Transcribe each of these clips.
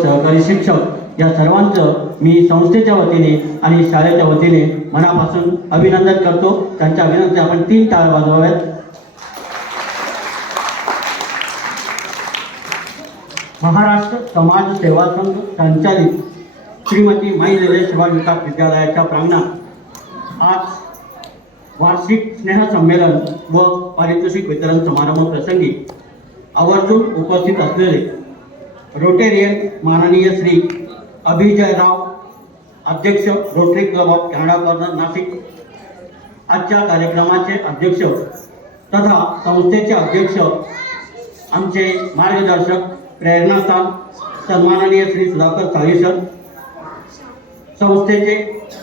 सहकारी शिक्षक या सर्वांचं मी संस्थेच्या वतीने आणि शाळेच्या वतीने मनापासून अभिनंदन करतो। त्यांच्या अभिनंदनासाठी आपण 3 टाळ्या वाजवाव्यात। महाराष्ट्र समाज सेवा संघ संचालित श्रीमती माई निलेश विकास विद्यालयाच्या प्रांगणात आज वार्षिक स्नेहसंमेलन व पारितोषिक वितरण समारंभ प्रसंगी आवर्जून उपस्थित असलेले रोटेरियन माननीय श्री अभिजयराव अध्यक्ष rotary club of Canada corner Nashik, आजच्या कार्यक्रमाचे अध्यक्ष तथा संस्थेचे अध्यक्ष आमचे मार्गदर्शक प्रेरणास्थान सन्माननीय श्री सुधाकर चाळीसर, संस्थेचे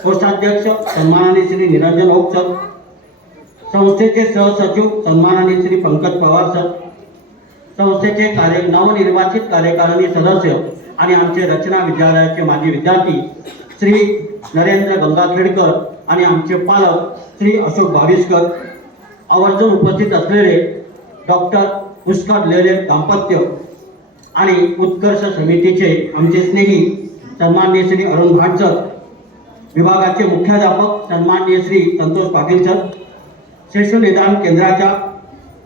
कोषाध्यक्ष सन्माननीय श्री निरंजन ओक सर, संस्थेचे सहसचिव सन्माननीय श्री पंकज पवार सर, संस्थेचे नवनिर्वाचित कार्यकारिणी सदस्य आणि आमचे रचना विद्यालयाचे माजी विद्यार्थी श्री नरेंद्र गंगाखेडकर आणि आमचे पालक श्री अशोक भाविस्कर, आवर्जून उपस्थित असलेले डॉक्टर पुष्कर लेले दाम्पत्य आणि उत्कर्ष समितीचे आमचे स्नेही सन्माननीय श्री अरुण भाटसर, विभागाचे मुख्याध्यापक सन्माननीय श्री संतोष पाटील सर, शिशु निदान केंद्राच्या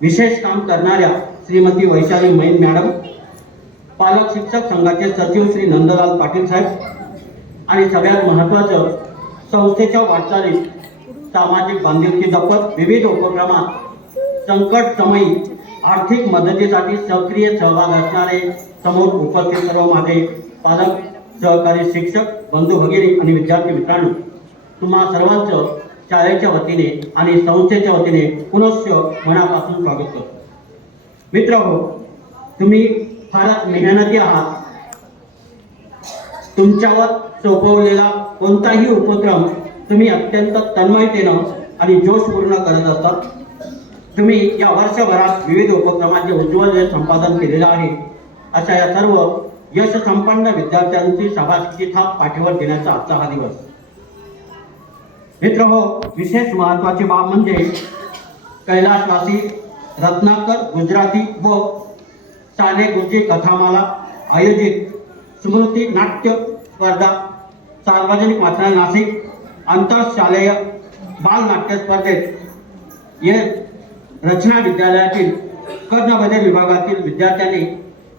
विशेष काम करणाऱ्या श्रीमती वैशाली मैन मॅडम, पालक शिक्षक संघाचे सचिव श्री नंदलाल पाटील साहेब आणि सगळ्यात महत्त्वाचं संस्थेच्या वाटचालीत सामाजिक बांधिलकी जपत विविध उपक्रमात संकट समयी आर्थिक मदतीसाठी सक्रिय सहभाग असणारे समोर उपस्थित सर्व माझे पालक, सहकारी शिक्षक, बंधू भगिनी आणि विद्यार्थी मित्रांनो, तुम्हा सर्वांचं शाळेच्या वतीने आणि संस्थेच्या वतीने पुनश्च मनापासून स्वागत करतो। मित्रहो, तुम्ही फारच मेहनती आहात। तुमच्यावर सोपवलेला कोणताही उपक्रम तुम्ही अत्यंत तन्मयतेनं आणि जोशपूर्ण करत असतात। तुम्ही या वर्षभरात विविध उपक्रमांचे उज्ज्वल यश संपादन केलेलं आहे। अशा या सर्व यश संपन्न विद्यार्थ्यांची शाबासकीची थाप पाठीवर देण्याचा आजचा हा दिवस। मित्रहो, विशेष महत्त्वाची बाब म्हणजे कैलासवासी रत्नाकर गुजराती व साने गुरुजी कथामाला आयोजित स्मृती नाट्य स्पर्धा सार्वजनिक वाचनालय नाशिक आंतरशालेय बाल नाट्य स्पर्धेत रचना विद्यालयातील कर्णबधिर विभागातील विद्यार्थ्यांनी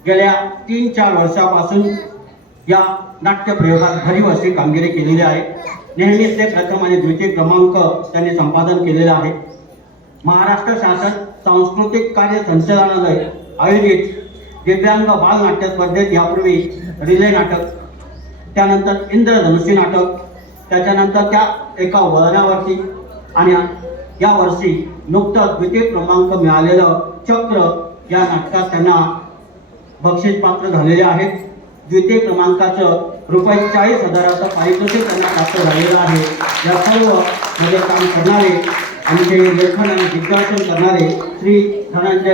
गेल्या 3-4 वर्षापासून या नाट्य प्रयोगात भरीव अशी कामगिरी केलेली आहे। नेहमीच ते प्रथम आणि द्वितीय क्रमांक त्यांनी संपादन केलेला आहे। महाराष्ट्र शासन सांस्कृतिक कार्य संचालनालय आयोजित दिव्यांग बाल नाट्य स्पर्धेत यापूर्वी रिले नाटक, त्यानंतर इंद्रधनुष्य नाटक, त्याच्यानंतर त्या एका वळणावरती आणि या वर्षी नुकतंच द्वितीय क्रमांक मिळालेलं चक्र या नाटकात त्यांना बक्षीस पात्र झालेले आहेत। द्वितीय क्रमांकाचं ₹40,000चं पारितोषिक त्यांना प्राप्त झालेलं आहे। या सर्व मध्ये काम करणारे आमचे लेखन आणि दिग्दर्शन करणारे श्री धनंजय